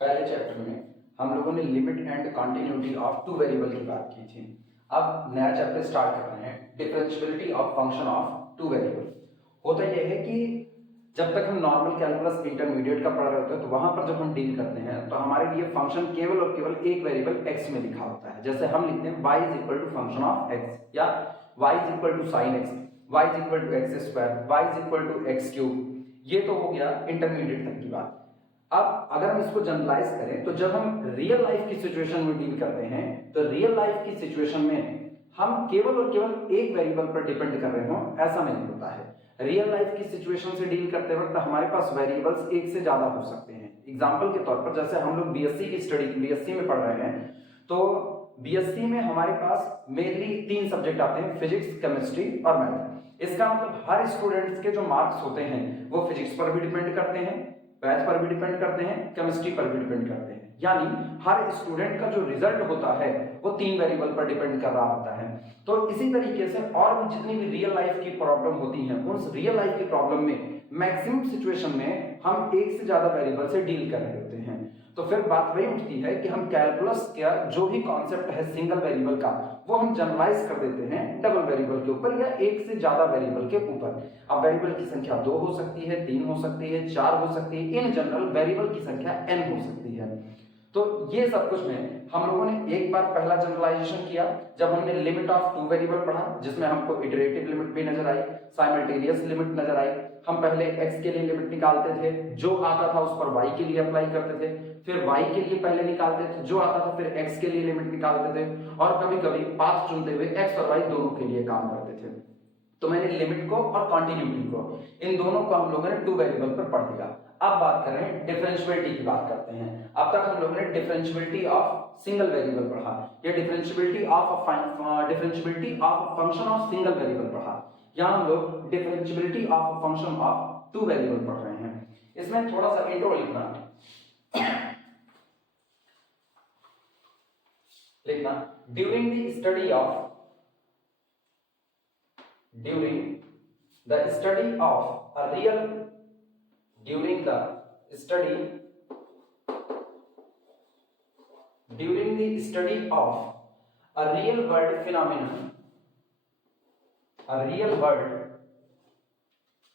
पहले चैप्टर में हम लोगों ने limit and continuity of two variable की बात की थी। अब नया चैप्टर स्टार्ट कर रहे हैं, differentiability of function of two variable. होता यह है कि जब तक हम नॉर्मल कैलकुलस इंटरमीडिएट का पढ़ रहे होते हैं तो वहां पर जब हम डील करते हैं तो हमारे लिए फंक्शन केवल और केवल एक वेरिएबल x में लिखा होता है। जैसे हम लिखते हैं y is equal to function of x या y is equal to sine x, y is equal to x square, y is equal to x cube. ये तो हो गया इंटरमीडिएट तक की बात। अब अगर हम इसको जनरलाइज करें तो जब हम रियल लाइफ की सिचुएशन में डील करते हैं तो रियल लाइफ की सिचुएशन में हम केवल और केवल एक वेरिएबल पर डिपेंड कर रहे हो, ऐसा नहीं होता है। रियल लाइफ की सिचुएशन से डील करते वक्त हमारे पास वेरिएबल्स एक से ज्यादा हो सकते हैं। एग्जांपल के तौर पर जैसे हम लोग बीएससी की स्टडी बीएससी में पढ़ रहे हैं तो बीएससी में हमारे पास मेनली 3 सब्जेक्ट आते हैं, फिजिक्स, केमिस्ट्री और मैथ। इसका मतलब हर स्टूडेंट्स के जो मार्क्स होते हैं वो फिजिक्स पर भी डिपेंड करते हैं, मैथ पर भी डिपेंड करते हैं, केमिस्ट्री पर भी डिपेंड करते हैं। यानी हर स्टूडेंट का जो रिजल्ट होता है वो 3 वेरिएबल पर डिपेंड कर रहा होता है। तो इसी तरीके से और भी जितनी भी रियल लाइफ की प्रॉब्लम होती हैं उस रियल लाइफ की प्रॉब्लम में मैक्सिमम सिचुएशन में हम एक से ज्यादा वेरिएबल से डील कर रहे होते हैं। तो फिर बात वही उठती है कि हम कैलकुलस का जो भी कॉन्सेप्ट है सिंगल वेरिएबल का वो हम जनरलाइज कर देते हैं डबल वेरिएबल के ऊपर या एक से ज्यादा वेरिएबल के ऊपर। अब वेरिएबल की संख्या 2 हो सकती है, 3 हो सकती है, 4 हो सकती है, इन जनरल वेरिएबल की संख्या n हो सकती है। तो ये सब कुछ में हम लोगों ने एक बार पहला जनरलाइजेशन किया जब हमने लिमिट ऑफ टू वेरिएबल पढ़ा, जिसमें हमको इटरेटिव लिमिट भी नजर आई, साइमल्टेनियस लिमिट नजर आई। हम पहले x के लिए लिमिट निकालते थे, जो आता था उस पर y के लिए अप्लाई करते थे, फिर y के लिए पहले निकालते थे, जो आता था फिर x के लिए लिमिट निकालते थे, और कभी कभी पाथ चुनते हुए x और y दोनों के लिए काम करते थे। तो मैंने लिमिट को और कंटिन्यूटी को, इन दोनों को हम लोगों ने टू वेरिएबल पर पढ़ लिया। अब बात करें डिफरेंशियबिलिटी की बात करते हैं। अब तक हम लोगों ने डिफरेंशियबिलिटी ऑफ सिंगल वेरिएबल पढ़ा, या differentiability of function of single variable पढ़ा। यहां हम लोग differentiability of function of two variable पढ़ रहे हैं। इसमें थोड़ा सा इंट्रो लिखना during the study of during the study of a real world phenomenon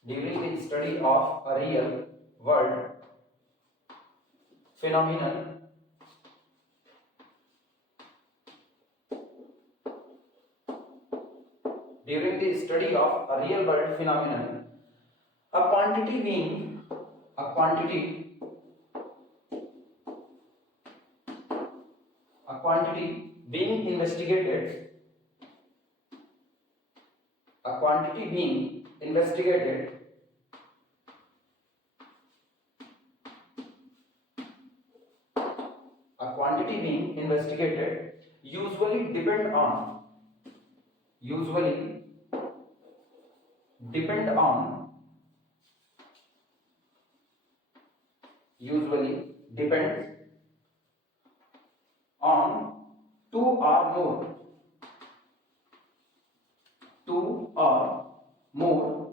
during the study of a real world phenomenon a quantity being investigated usually depend on depends on two or more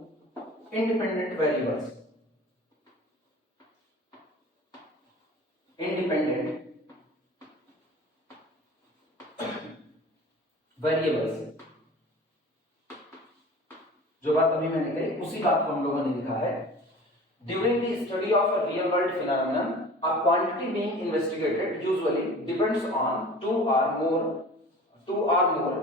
independent variables जो बात अभी मैंने कही उसी बात को हम लोगों ने लिखा है। During the study of a real world phenomenon a quantity being investigated usually depends on two or more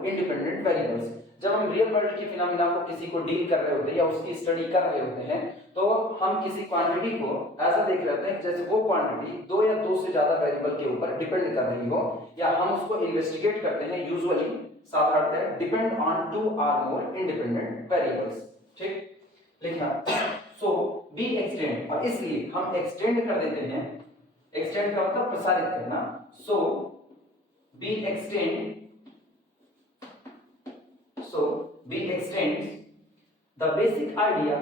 independent variables। जब हम रियल वर्ल्ड की फिनोमेना को किसी को डील कर रहे होते हैं या उसकी स्टडी कर रहे होते हैं तो हम किसी क्वांटिटी को ऐसा देख रहे होते हैं जैसे वो क्वांटिटी 2 या 2 से ज्यादा वेरिएबल के ऊपर डिपेंड कर रही हो, या हम उसको इन्वेस्टिगेट करते हैं यूजुअली साधारणतः डिपेंड ऑन 2 और मोर इंडिपेंडेंट वेरिएबल्स। ठीक लिखना। सो बी एक्सटेंड, और इसलिए हम एक्सटेंड कर देते हैं, एक्सटेंड का मतलब प्रसारित करना। सो B extends the basic idea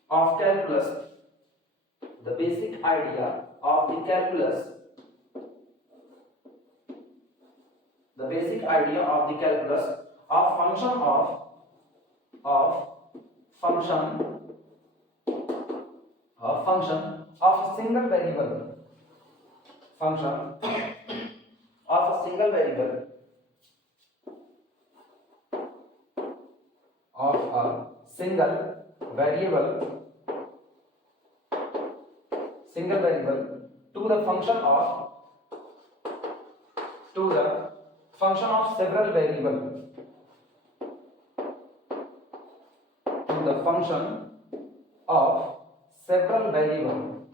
of calculus of function function of a single variable, function of a single variable, of a single variable to the function of several variable, to the function of several variable,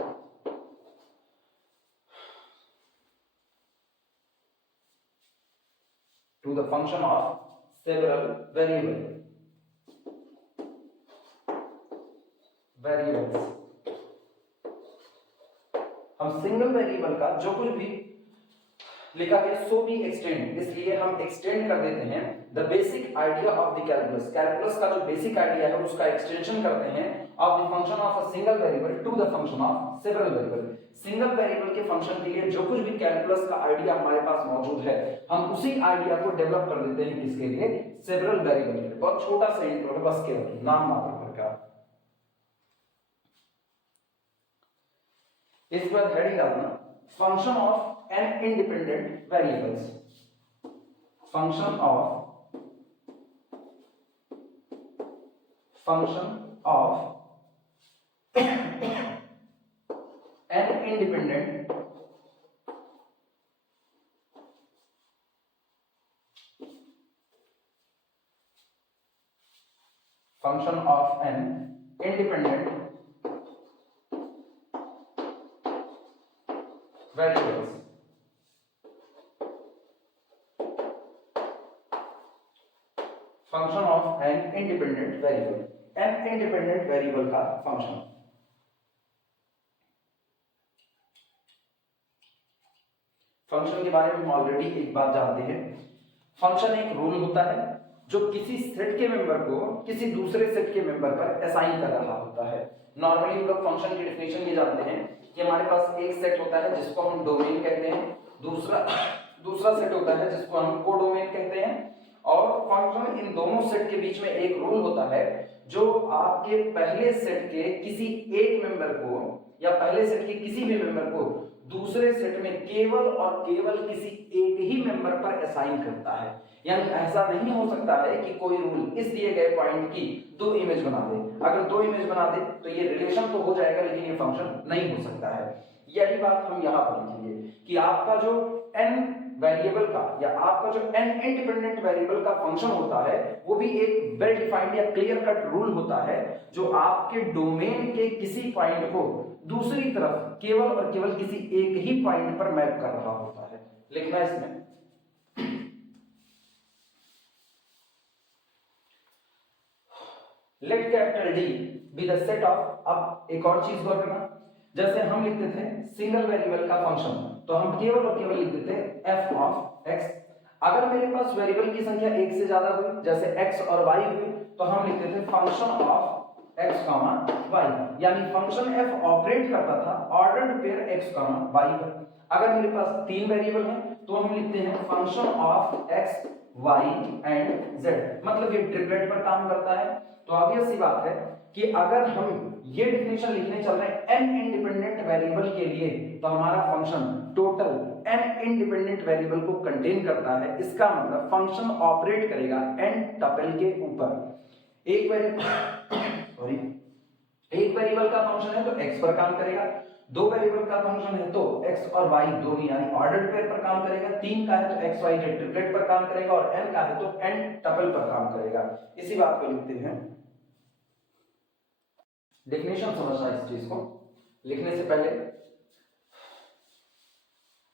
to the function of several variables. हम single variable का जो कुछ भी लिखा गया सो भी extend, इसलिए हम एक्सटेंड कर देते हैं the basic idea of the calculus, calculus का जो बेसिक आइडिया है उसका एक्सटेंशन करते हैं of the function of a single variable to the function of several variable. Single variable के फंक्शन के लिए जो कुछ भी कैलकुलस का आइडिया हमारे पास मौजूद है हम उसी आइडिया को डेवलप कर देते हैं किसके लिए, सेवरल वेरिएबल के लिए। बहुत छोटा सा इंट्रो है, बस केवल नाम मात्र भर का। इसके बाद हेडिंग डालना function of an independent variables, function of an independent variables, function of an independent variable, an independent variable का फंक्शन। फंक्शन के बारे में हम ऑलरेडी एक बात जानते हैं, फंक्शन एक रूल होता है जो किसी सेट के मेंबर को किसी दूसरे सेट के मेंबर पर असाइन कर रहा होता है। नॉर्मली हम लोग फंक्शन की डेफिनेशन ये जानते हैं कि हमारे पास एक सेट होता है जिसको हम डोमेन कहते हैं, दूसरा सेट होता है जिसको हम कोडोमेन कहते हैं, और फंक्शन इन दोनों सेट के बीच में एक रूल होता है जो आपके पहले सेट के किसी एक मेंबर को या पहले सेट के किसी भी मेंबर को दूसरे सेट में केवल और केवल किसी एक ही मेंबर पर असाइन करता है। यानी ऐसा नहीं हो सकता है कि कोई रूल इस दिए गए पॉइंट की दो इमेज बना दे, अगर दो इमेज बना दे तो ये रिलेशन तो हो जाएगा लेकिन ये फंक्शन नहीं हो सकता है। यही बात हम यहां पर लिखेंगे कि आपका जो n वेरिएबल का या आपका जो n इंडिपेंडेंट वेरिएबल का फंक्शन होता है वो भी एक वेल डिफाइंड या क्लियर कट रूल होता है जो आपके डोमेन के किसी पॉइंट को दूसरी तरफ केवल और केवल किसी एक ही पॉइंट पर मैप कर रहा होता है। लिखना इसमें let capital D be the set of, अब एक और चीज गौर करना, जैसे हम लिखते थे सिंगल वेरिएबल का फंक्शन तो हम केवल और केवल लिखते थे f ऑफ x। अगर मेरे पास वेरिएबल की संख्या एक से ज्यादा हुई जैसे x और y हुई तो हम लिखते थे फंक्शन ऑफ x, y, यानी फंक्शन f ऑपरेट करता था ऑर्डर्ड पेयर x, y पर। अगर मेरे पास तीन वेरिएबल हैं तो हम लिखते हैं function of x, y and z, मतलब ये ट्रिपलेट पर काम करता है। तो ऑब्वियस सी बात है कि अगर हम ये डेफिनेशन लिखने चल रहे हैं n इंडिपेंडेंट वेरिएबल के लिए तो हमारा function total n independent variable को कंटेन करता है। इसका मतलब फंक्शन ऑपरेट करेगा n टपल के ऊपर। एक वेरिएबल का फंक्शन है तो x पर काम करेगा, दो वेरिएबल का फंक्शन है तो x और y दोनों यानी ऑर्डर्ड पेयर पर काम करेगा, तीन का है तो x, y, z ट्रिपलेट पर काम करेगा और n का है तो n टपल पर काम करेगा। इसी बात को लिखते हैं। डेफिनेशन समझना इस चीज को लिखने से पहले,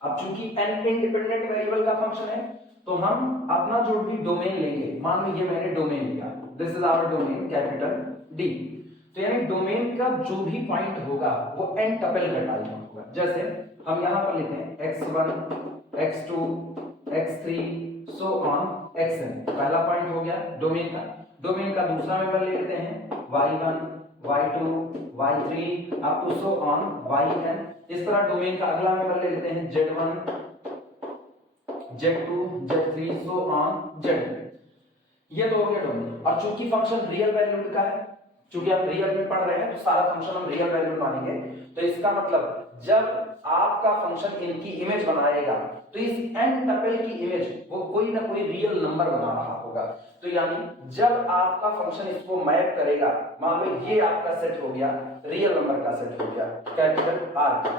अब चूंकि n इंडिपेंडेंट वेरिएबल का फंक्शन है तो हम अपना जो भी डोमेन लेंगे, मान लीजिए मैंने डोमेन लिया, this is our domain capital D, तो यानी डोमेन का जो भी पॉइंट होगा वो n टपल का टाइप होगा। जैसे हम यहां पर लिखते हैं x1, x2, x3 so on xn, पहला पॉइंट हो गया डोमेन का। डोमेन का दूसरा मेंबर ले लेते हैं y1, y2, y3 up to so on yn। इस तरह डोमेन का अगला मेंबर ले लेते हैं z1, z2, z3 so on z। ये तो हो गया डोमेन। और चूंकि फंक्शन रियल वैल्यूड का है, चूंकि हम रियल में पढ़ रहे हैं तो सारा फंक्शन हम रियल वैल्यू मानेंगे। तो इसका मतलब जब आपका फंक्शन इनकी इमेज बनाएगा तो इस n टपल की इमेज वो कोई ना कोई रियल नंबर बना रहा होगा। तो यानी जब आपका फंक्शन इसको मैप करेगा, मान लो ये आपका सेट हो गया, रियल नंबर का सेट हो गया कैपिटल आर का,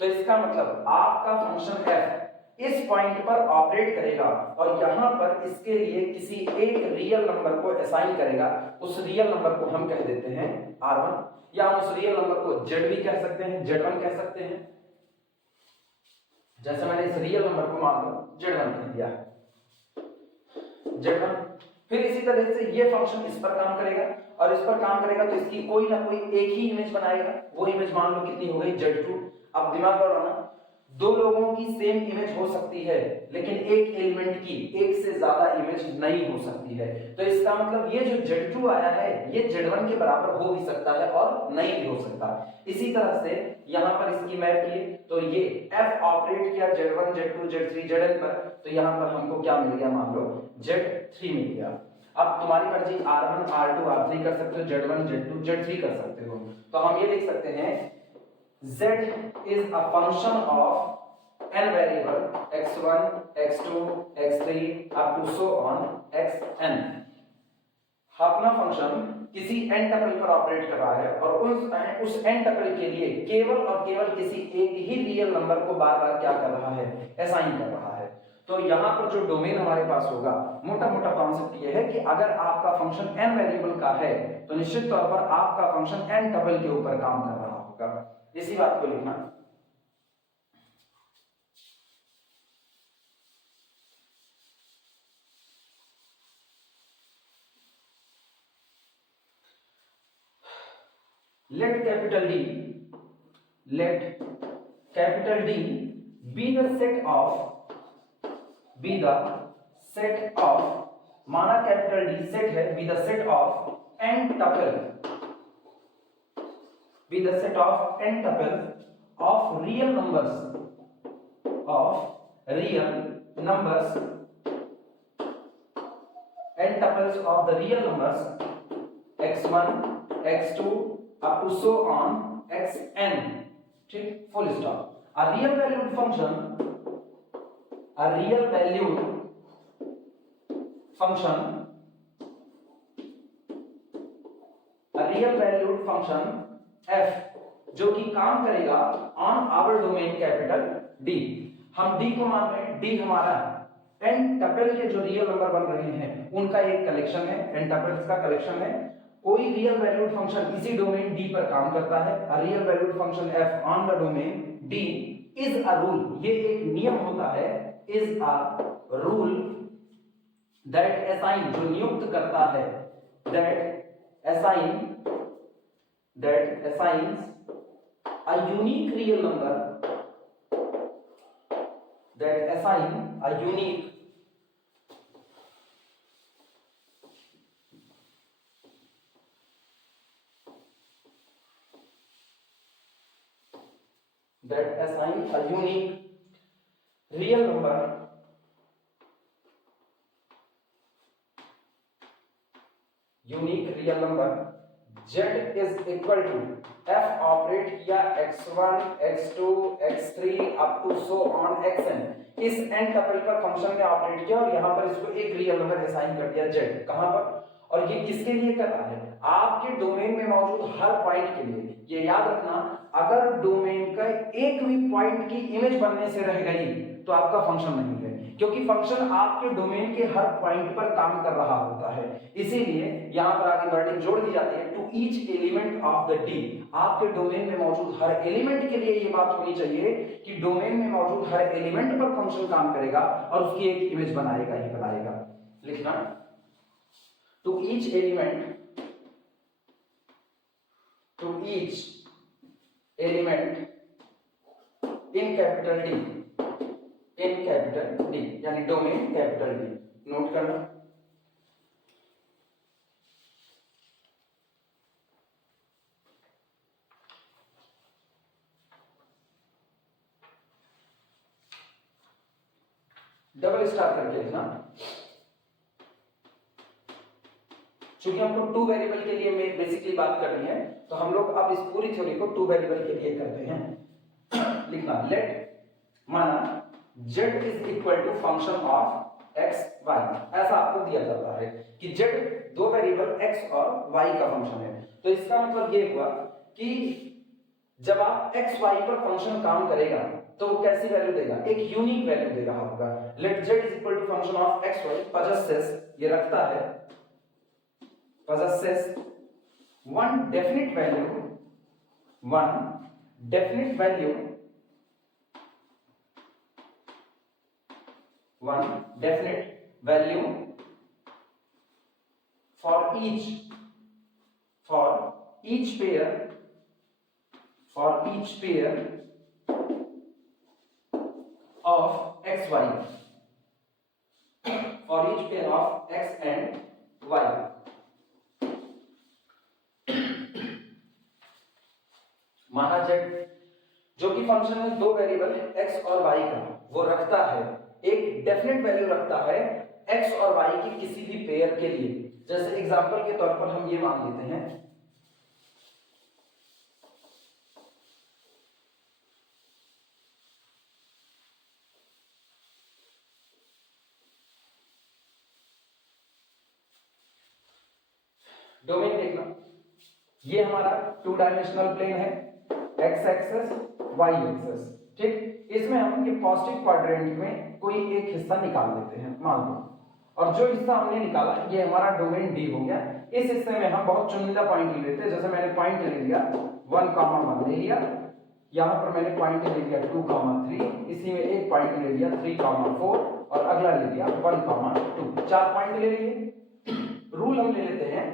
तो इसका मतलब आपका फंक्शन f इस पॉइंट पर ऑपरेट करेगा और यहां पर इसके लिए किसी एक रियल नंबर को असाइन करेगा। उस रियल नंबर को हम कह देते हैं r1 या हम उस रियल नंबर को z भी कह सकते हैं, z1 कह सकते हैं। जैसे मैंने इस रियल नंबर को मान लो z1 कह दिया, z1। फिर इसी तरह से ये फंक्शन इस पर काम करेगा और इस पर काम करेगा तो इसकी कोई ना कोई एक ही इमेज बनाएगा। वो इमेज मान लो कितनी हो गई, z2। अब दिमाग लगाना, दो लोगों की सेम इमेज हो सकती है लेकिन एक एलिमेंट की एक से ज्यादा इमेज नहीं हो सकती है। तो इसका मतलब ये जो z2 आया है ये z1 के बराबर हो भी सकता है और नहीं भी हो सकता। इसी तरह से यहां पर इसकी मैप किए तो ये f ऑपरेट किया z1 z2 z3 zn पर, तो यहां पर हमको क्या मिल गया, मान लो z3 मिल गया। अब तुम्हारी मर्जी r1 r2 r3 कर सकते हो, z1 z2 z3 कर सकते हो। तो हम ये लिख सकते हैं z is a function of n variable x1 x2 x3 up to so on xn। अपना फंक्शन किसी n टपल पर ऑपरेट कर रहा है और उस n टपल के लिए केवल और केवल किसी एक ही रियल नंबर को बार बार क्या कर रहा है, असाइन कर रहा है। तो यहाँ पर जो डोमेन हमारे पास होगा, मोटा मोटा कॉन्सेप्ट ये है कि अगर आपका फंक्शन n वेरिएबल का है तो निश्चित तौर पर आपका फंक्शन n टपल के ऊपर काम कर रहा होगा। इसी बात को लिखना। let capital D be the set of माना कैपिटल D सेट है, be the set of n tuple of real numbers n tuples of the real numbers x1 x2 up to so on xn। ठीक, full stop. a real valued function f जो कि काम करेगा on our domain capital D। हम D को मान रहे हैं, D हमारा n टपल के जो रियल नंबर बन रहे हैं उनका एक कलेक्शन है, n टपल्स का कलेक्शन है। कोई रियल वैल्यूड फंक्शन इसी डोमेन D पर काम करता है। a real valued function f on the domain D is a rule, ये एक नियम होता है, is a rule that assign जो नियुक्त करता है, that assigns a unique real number, that assign a unique real number z is equal to f operate किया x1 x2 x3 up to so on xn। इस n tuple पर function ने operate किया और यहां पर इसको एक रियल नंबर असाइन कर दिया z। कहां पर, और ये किसके लिए कर रहा है, आपके डोमेन में मौजूद हर पॉइंट के लिए। ये याद रखना, अगर डोमेन का एक भी पॉइंट की इमेज बनने से रह गई तो आपका फंक्शन नहीं है, क्योंकि फंक्शन आपके डोमेन के हर पॉइंट पर काम कर रहा होता है। इसीलिए यहां पर आगे वर्डिंग जोड़ दी जाती है, to each element of the D। आपके डोमेन में मौजूद हर एलिमेंट के लिए ये बात होनी चाहिए कि डोमेन में मौजूद हर एलिमेंट पर फंक्शन काम करेगा और उसकी एक इमेज बनाएगा ही बनाएगा। लिखना, to each element in capital D यानी डोमेन कैपिटल D। नोट करना, डबल स्टार करके लिखना। चूंकि हमको टू वेरिएबल के लिए में बेसिकली बात करनी है, तो हम लोग अब इस पूरी थ्योरी को टू वेरिएबल के लिए करते हैं। लिखना लेट माना z is equal to function of x y, ऐसा आपको दिया जाता है कि z दो वेरिएबल x और y का फंक्शन है। तो इसका मतलब ये हुआ कि जब आप x y पर फंक्शन काम करेगा तो वो कैसी वैल्यू देगा, एक यूनिक वैल्यू देगा आपका। Let z is equal to function of x y possesses, ये रखता है possesses one definite value for each pair of x y, for each pair of x and y। माना z जो कि फंक्शन है दो वेरिएबल x और y का, वो रखता है एक डेफिनेट वैल्यू रखता है x और y की किसी भी पेयर के लिए। जैसे एग्जांपल के तौर पर हम ये मान लेते हैं डोमेन देखना, ये हमारा टू डायमेंशनल प्लेन है, x एक्सिस y एक्सिस, ठीक। इसमें हम ये पॉजिटिव क्वाड्रेंट में कोई एक हिस्सा निकाल लेते हैं मान लो, और जो हिस्सा हमने निकाला ये हमारा डोमेन D हो गया। इस हिस्से में हम बहुत चुनिंदा पॉइंट ले लेते हैं, जैसे मैंने पॉइंट ले लिया 1,1 ले लिया, यहाँ पर मैंने पॉइंट ले लिया 2,3, इसी में एक पॉइंट ले लिया 3,4 और अगला ले लिया 1,2, 4 पॉइंट ले लिए। रूल हम ले लेते हैं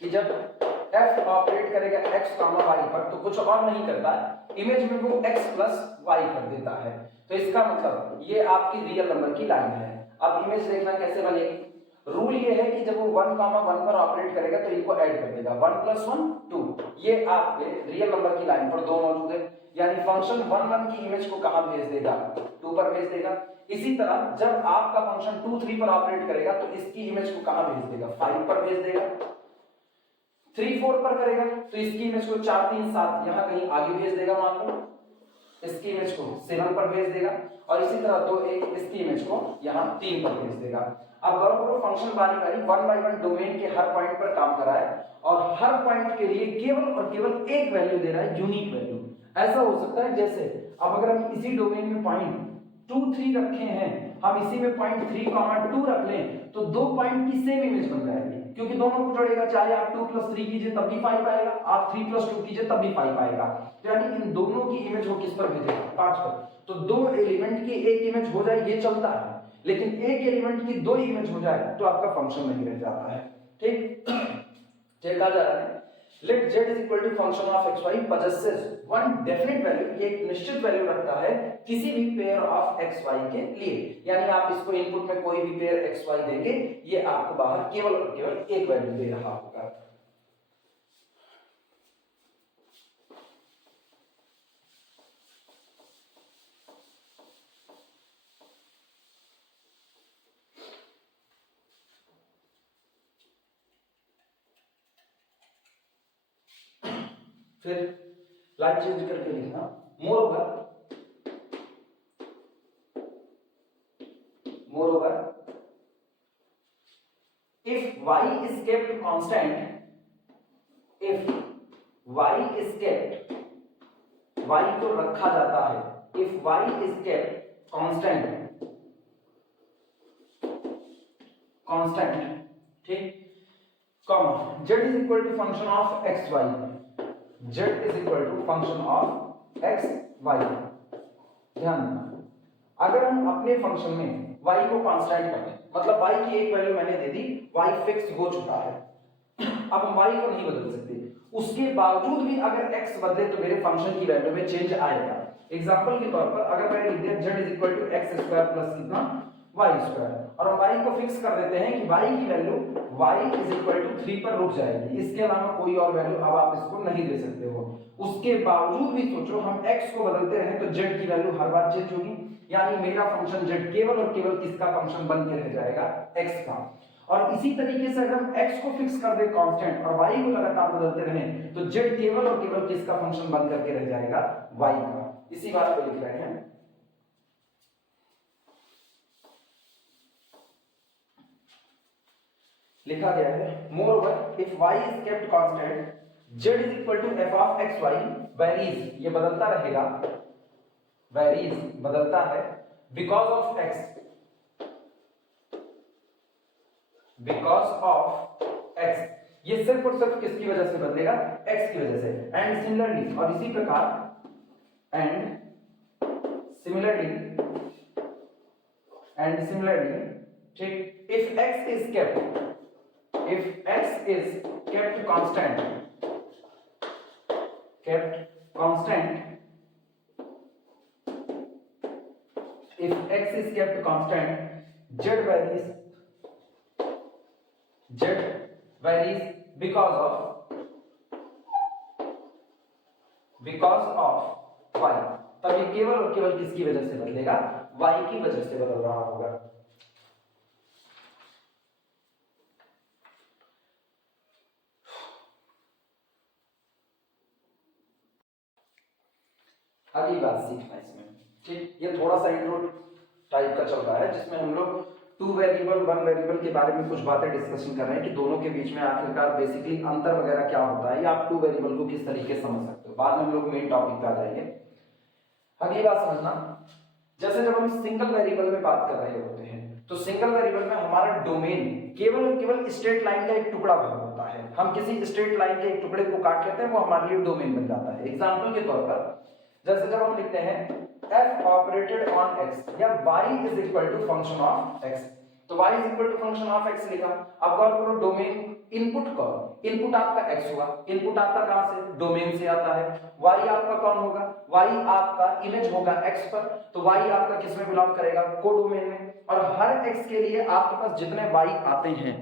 कि जब f ऑपरेट करेगा x, y पर तो कुछ और नहीं करता, इमेज में वो x प्लस y कर देता है। तो इसका मतलब ये आपकी रियल नंबर की लाइन है। अब इमेज देखना कैसे बनेगी। रूल ये है कि जब वो 1,1 पर ऑपरेट करेगा तो इनको ऐड कर देगा, 1 + 1 2, ये आपके रियल नंबर की लाइन पर दो मौजूद है, यानी फंक्शन 1 1 की इमेज को कहां भेज देगा, 2 पर भेज देगा। इसी तरह जब आपका फंक्शन 2 3 पर ऑपरेट करेगा तो इसकी इमेज को कहां भेज देगा, 5 पर भेज देगा। 3 4 पर करेगा तो इसकी इमेज को 4 3 7 यहां कहीं आगे भेज देगा, मान लो इसकी इमेज को 7 पर भेज देगा, और इसी तरह 2 1 इसकी इमेज को यहां 3 पर भेज देगा। अब गौर करो फंक्शन बारी बारी 1 बाय 1 डोमेन के हर पॉइंट पर काम कर रहा है और हर पॉइंट के लिए केवल और केवल एक वैल्यू दे रहा है, यूनिक वैल्यू। ऐसा हो सकता है जैसे अब अगर हम इसी डोमेन में पॉइंट 2 3 रखे हैं, हम इसी में पॉइंट 3,2 रख लें तो दो पॉइंट की सेम इमेज बन जाएगी, क्योंकि दोनों को जोड़ेगा, चाहे आप 2 + 3 कीजिए तब भी 5 आएगा, आप 3 + 2 कीजिए तब भी 5 आएगा। तो यानी इन दोनों की इमेज वो किस पर भेजेगा, 5 पर। तो दो एलिमेंट की एक इमेज हो जाए ये चलता है, लेकिन एक एलिमेंट की दो इमेज हो जाए तो आपका फंक्शन नहीं रह जाता है, ठीक। कहा जा रहा है let z is equal to function of x y possesses one definite value, ये एक निश्चित वैल्यू रखता है किसी भी पेयर ऑफ x y के लिए। यानी आप इसको इनपुट में कोई भी पेयर x y देंगे, ये आपको बाहर केवल और केवल एक वैल्यू दे रहा होगा। फिर लाइन चेंज करके लिखना, moreover if y is kept constant, if y is kept, y को रखा जाता है, if y is kept constant, ठीक, comma z is equal to function of x y, z is equal to function of x y। ध्यान देना, अगर हम अपने फंक्शन में y को कांस्टेंट कर दें, मतलब y की एक वैल्यू मैंने दे दी, y फिक्स हो चुका है, अब हम y को नहीं बदल सकते, उसके बावजूद भी अगर x बदले तो मेरे फंक्शन की वैल्यू में चेंज आएगा। एग्जांपल के तौर पर अगर मैंने लिख दिया z is equal to x square plus कितना y स्क्वायर, और हम y को फिक्स कर देते हैं कि y की value y is equal to 3 पर रुक जाएगी, इसके अलावा कोई और वैल्यू अब आप इसको नहीं दे सकते हो। उसके बावजूद भी सोचो हम x को बदलते रहे तो z की वैल्यू हर बार चेंज होगी, यानी मेरा फंक्शन z केवल और केवल किसका फंक्शन बन के रह जाएगा, x का। और इसी तरीके से अगर हम x को फिक्स कर दे कांस्टेंट और y को लगातार बदलते रहें तो z केवल और केवल किसका फंक्शन बन करके रह जाएगा, y का। इसी बात को लिख रहे हैं। लिखा गया है moreover if y is kept constant z is equal to f of xy varies, ये बदलता रहेगा, वेरीज बदलता है, because of x, because of x, ये सिर्फ और सिर्फ किसकी वजह से बदलेगा, x की वजह से। एंड सिमिलरली, और इसी प्रकार, एंड सिमिलरली ठीक, if x is kept, if x is kept constant, if x is kept constant, z varies because of y, तब ये केवल और केवल किसकी वजह से बदलेगा, y की वजह से बदल रहा होगा। अगली बात सीखना इसमें, ठीक, ये थोड़ा सा इंट्रो टाइप का चल रहा है जिसमें हम लोग टू वेरिएबल वन वेरिएबल के बारे में कुछ बातें डिस्कशन कर रहे हैं कि दोनों के बीच में आखिरकार बेसिकली अंतर वगैरह क्या होता है या आप टू वेरिएबल को किस तरीके से समझ सकते हो। बाद में हम लोग मेन टॉपिक पे आ जाएंगे। अगली बात समझना, जैसे जब हम सिंगल वेरिएबल में बात कर रहे होते हैं तो सिंगल वेरिएबल में हमारा डोमेन केवल और केवल स्ट्रेट लाइन का एक टुकड़ा भर होता है। हम किसी स्ट्रेट लाइन के एक टुकड़े को काट लेते हैं, वो हमारे लिए डोमेन बन जाता है। एग्जाम्पल के तौर पर जैसे जब हम लिखते हैं f ऑपरेटेड ऑन x या y is equal to function of x, तो y is equal to function of x लिखा। अब गौर करो डोमेन इनपुट का, इनपुट आपका x हुआ, इनपुट आपका कहां से, डोमेन से आता है। y आपका कौन होगा, y आपका इमेज होगा x पर, तो y आपका किस में बिलोंग करेगा, कोडोमेन में। और हर x के लिए आपके पास जितने y आते हैं,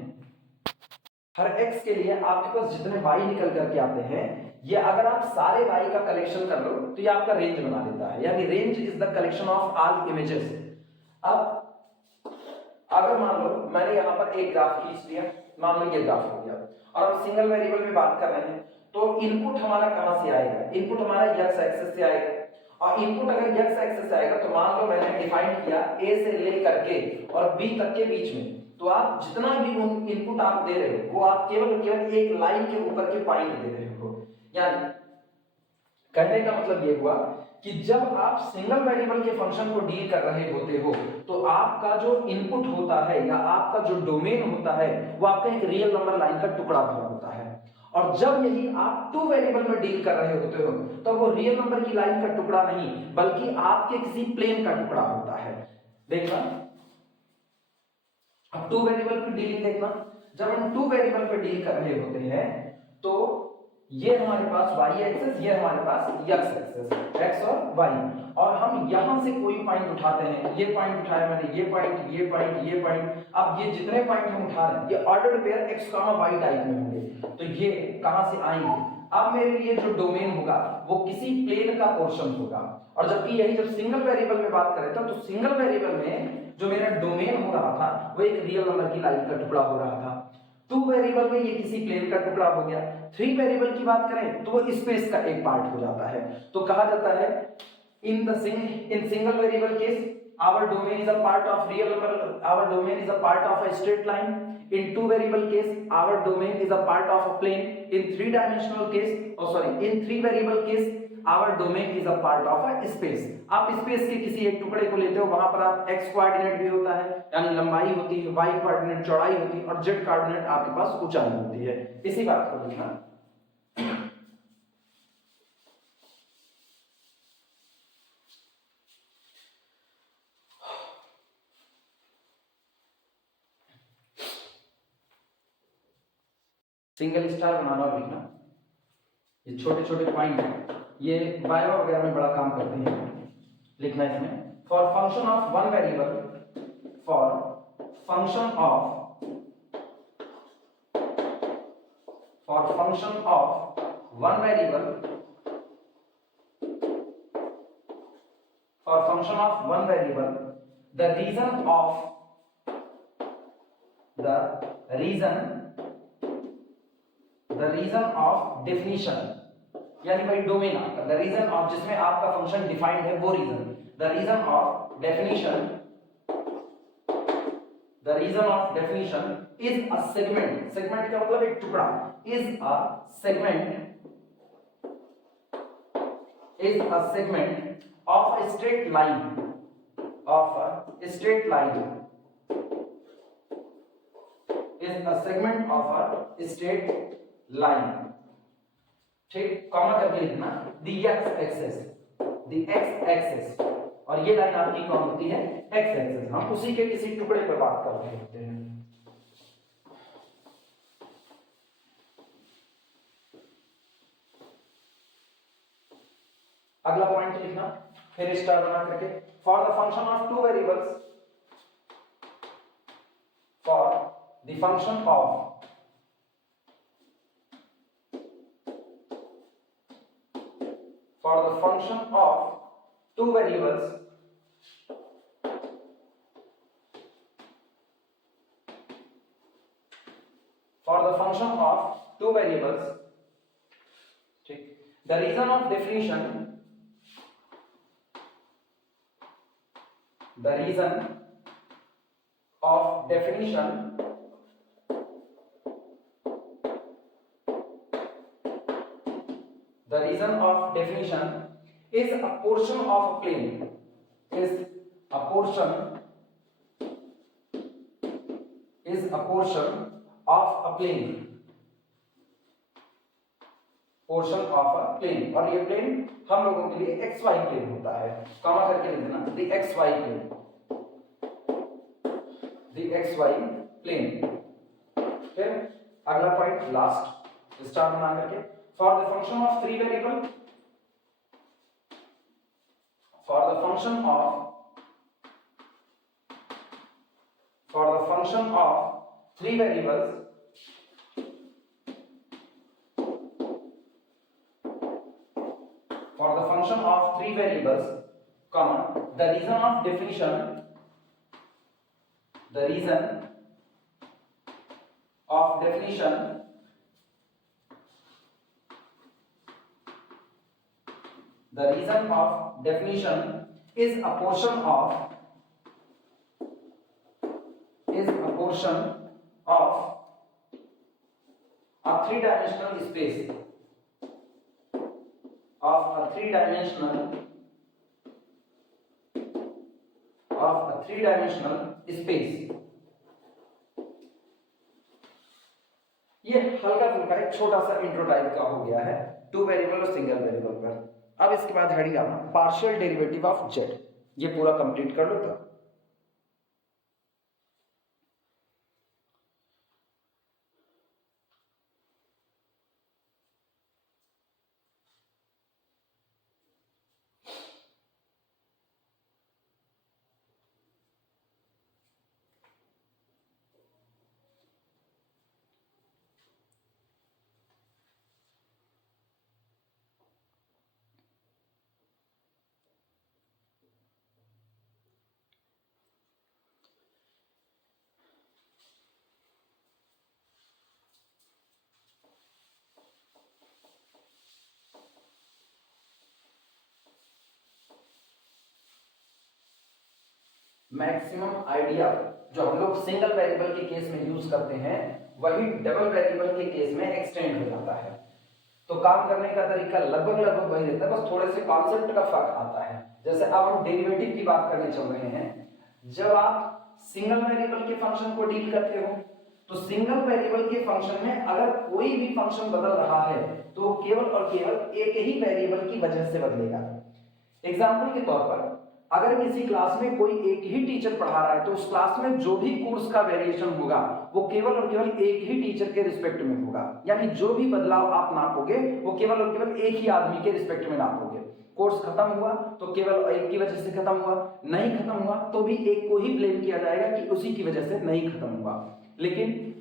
हर x के लिए आपके पास जितने y निकल करके आते हैं, ये अगर आप सारे y का कलेक्शन कर लो तो ये आपका रेंज बना देता है, यानी range is the collection of all images. अब अगर मान लो मैंने यहाँ पर एक ग्राफ खींच लिया, मान लो ये ग्राफ हो गया, और हम सिंगल वेरिएबल में बात कर रहे हैं, तो इनपुट हमारा कहां से आएगा, इनपुट हमारा x एक्सिस से आएगा। और इनपुट अगर x एक्सिस से आएगा तो मान लो मैंने डिफाइन किया a से लेकर के और b तक के बीच में, तो आप जितना भी इनपुट आप दे रहे हो वो आप केवल केवल एक लाइन के ऊपर के पॉइंट दे रहे हो। यानी कहने का मतलब ये हुआ कि जब आप सिंगल वेरिएबल के फंक्शन को डील कर रहे होते हो तो आपका जो इनपुट होता है या आपका जो डोमेन होता है वो आपका एक रियल नंबर लाइन का टुकड़ा भरा होता है। और जब यही आप टू वेरिएबल में डील कर रहे होते हो तो वो रियल नंबर की लाइन का टुकड़ा नहीं बल्कि आपके किसी प्लेन का टुकड़ा होता है। देखना, अब टू वेरिएबल पे डीलिंग देखना, जब हम टू वेरिएबल पे डील कर रहे होते हैं तो ये हमारे पास y एक्सिस, ये हमारे पास x एक्सिस, x और y, और हम यहां से कोई पॉइंट उठाते हैं, ये पॉइंट उठाया मैंने, ये पॉइंट, ये पॉइंट, ये पॉइंट। अब ये जितने पॉइंट हम उठा रहे हैं ये ordered pair x, y type में होंगे, तो ये कहां से आएंगे। अब मेरे लिए जो डोमेन होगा वो किसी प्लेन का पोर्शन होगा। और जबकि यही जब सिंगल वेरिएबल में बात करें तो सिंगल वेरिएबल में जो मेरा डोमेन हो रहा था वो एक रियल नंबर की लाइन का टुकड़ा हो रहा था। टू वेरिएबल में ये किसी प्लेन का टुकड़ा हो गया। थ्री वेरिएबल की बात करें तो वो स्पेस का एक पार्ट हो जाता है। तो कहा जाता है in single variable case our domain is a part of real number, our domain is a part of a straight line. In two variable case our domain is a part of a plane. In three dimensional case, in three variable case our domain is a part of a space. आप space के किसी एक टुकड़े को लेते हो, वहां पर आप x कोऑर्डिनेट भी होता है यानी लंबाई होती है, y कोऑर्डिनेट चौड़ाई होती है और z कोऑर्डिनेट आपके पास ऊंचाई होती है। इसी बात को लिखना। सिंगल स्टार बनाना और लिखना, ये छोटे छोटे पॉइंट ये बायो वगैरह में बड़ा काम करते हैं। लिखना इसमें for function of one variable, for function of one variable, for function of one variable the reason of region of definition, यानी भाई डोमेन आपका, द रीजन ऑफ जिसमें आपका फंक्शन डिफाइंड है वो region, the reason of definition, the reason of definition is a segment, segment का मतलब एक टुकड़ा, is a segment of a straight line, of a straight line, is a segment of a straight line, ठीक, comma करके लिखना, the x axis, और ये line आपकी कौन होती है, x axis। हम उसी के किसी टुकड़े पर बात कर रहे होते हैं। अगला पॉइंट लिखना, फिर स्टार बना करके, for the function of two variables, for the function of two variables, ठीक, the reason of definition, the reason of definition is a portion of a plane, is a portion of a plane, और ये plane हम लोगों के लिए xy plane होता है, comma करके लिख देना, the xy प्लेन। फिर अगला पॉइंट लास्ट स्टार बना करके, for the function of three variable, for the function of three variables, for the function of three variables, comma, the reason of definition is a portion of a three-dimensional space, ये हल्का फुल्का एक छोटा सा intro type का हो गया है टू वेरिएबल और सिंगल वेरिएबल पर। अब इसके बाद हेडिंग आना पार्शियल डेरिवेटिव ऑफ जेड, ये पूरा कंप्लीट कर लो तो मैक्सिमम आइडिया जो हम लोग सिंगल वेरिएबल के केस में यूज करते हैं वही डबल वेरिएबल के केस में एक्सटेंड हो जाता है। तो काम करने का तरीका लगभग वही रहता है, बस थोड़े से कॉन्सेप्ट का फर्क आता है। जैसे अब हम डेरिवेटिव की बात करने चल रहे हैं, जब आप सिंगल वेरिएबल के फंक्शन को डील करते हो तो सिंगल वेरिएबल के फंक्शन में अगर कोई भी फंक्शन बदल रहा है तो केवल और केवल एक ही वेरिएबल की वजह से बदलेगा। एग्जाम्पल के तौर पर अगर किसी क्लास में कोई एक ही टीचर पढ़ा रहा है तो उस क्लास में जो भी कोर्स का वेरिएशन होगा वो केवल और केवल एक ही टीचर के रिस्पेक्ट में होगा, यानी जो भी बदलाव आप नापोगे वो केवल और केवल एक ही आदमी के रिस्पेक्ट में नापोगे। कोर्स खत्म हुआ तो केवल एक की वजह से खत्म हुआ, नहीं खत्म हुआ तो भी एक को ही ब्लेम किया जाएगा कि उसी की वजह से नहीं खत्म हुआ। लेकिन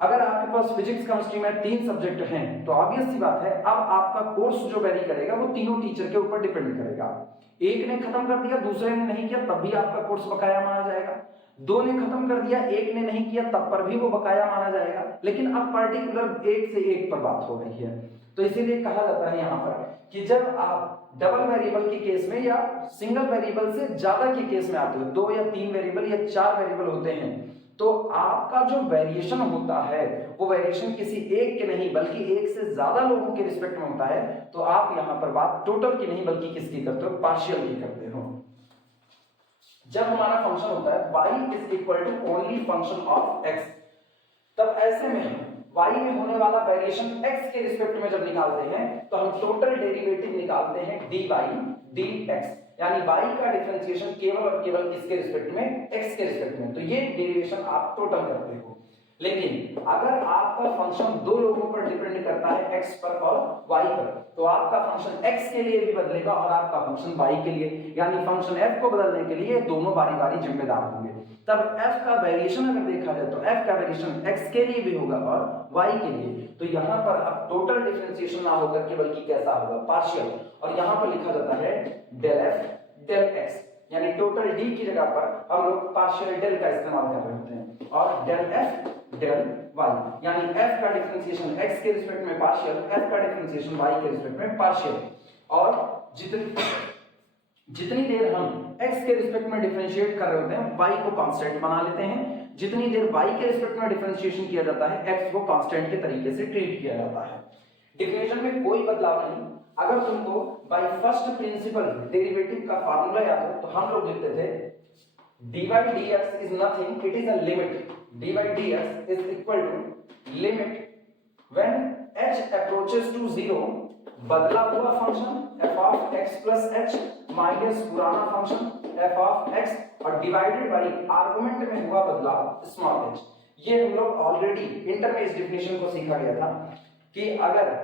अगर आपके पास फिजिक्स केमिस्ट्री में 3 सब्जेक्ट हैं तो ऑब्वियस सी बात है अब आपका कोर्स जो वेरी करेगा वो तीनों टीचर के ऊपर डिपेंड करेगा। एक ने खत्म कर दिया दूसरे ने नहीं किया तब भी आपका कोर्स बकाया माना जाएगा। दो ने खत्म कर दिया, एक ने नहीं किया, तब पर भी वो बकाया माना जाएगा। लेकिन अब पर्टिकुलर एक से एक पर बात हो रही है, तो इसीलिए कहा जाता है यहाँ पर कि जब आप डबल वेरिएबल के केस में या सिंगल वेरिएबल से ज्यादा के केस में आते हो, 2 या 3 वेरिएबल या 4 वेरिएबल होते हैं, तो आपका जो वेरिएशन होता है वो वेरिएशन किसी एक के नहीं बल्कि एक से ज्यादा लोगों के रिस्पेक्ट में होता है। तो आप यहाँ पर बात टोटल की नहीं बल्कि किसकी करते हो, पार्शियल की करते हो। जब हमारा फंक्शन होता है y is equal to only function of x, तब ऐसे में हम y में होने वाला वेरिएशन x के रिस्पेक्ट में जब निकालते हैं तो हम टोटल डेरिवेटिव निकालते हैं dy dx, यानी y का डिफरेंशिएशन केवल और केवल किसके रिस्पेक्ट में, x के रिस्पेक्ट में। तो ये डेरिवेशन आप टोटल करते हो। लेकिन अगर आपका फंक्शन दो लोगों पर डिपेंड करता है, x पर और y पर, तो आपका फंक्शन x के लिए भी बदलेगा और आपका फंक्शन y के लिए, यानी फंक्शन f को बदलने के लिए दोनों बारी बारी जिम्मेदार होंगे। तब f का वेरिएशन अगर देखा जाए तो f का वेरिएशन x के लिए भी होगा और y के लिए। तो यहाँ पर अब टोटल डिफरेंशिएशन ना होकर के बल्कि कैसा होगा, पार्शियल, और यहाँ पर लिखा जाता है del f del x, यानी टोटल d की जगह पर हम लोग पार्शियल del का इस्तेमाल कर रहे होते हैं, और del f del y, यानी f का डिफरेंशिएशन x के रिस्पेक्ट में पार्शियल, f का डिफरेंशिएशन y के रिस्पेक्ट में पार्शियल। और जितनी देर हम x के रिस्पेक्ट में डिफरेंशिएट कर रहे होते हैं y को कांस्टेंट बना लेते हैं, जितनी देर y के रिस्पेक्ट में डिफरेंशिएशन किया जाता है x को कांस्टेंट के तरीके से ट्रीट किया जाता है। डिफरेंशियल में कोई बदलाव नहीं। अगर तुमको बाय फर्स्ट प्रिंसिपल डेरिवेटिव का फार्मूला याद हो तो हम लोग लिखते थे dy dx is nothing, it is a limit, dy dx is equal to limit when h approaches to 0, बदला हुआ function f of x plus h minus पुराना फंक्शन f of x और डिवाइडेड बाय आर्गुमेंट में हुआ बदलाव small h। ये हम लोग ऑलरेडी इंटर में इस डेफिनेशन को सीखा गया था कि अगर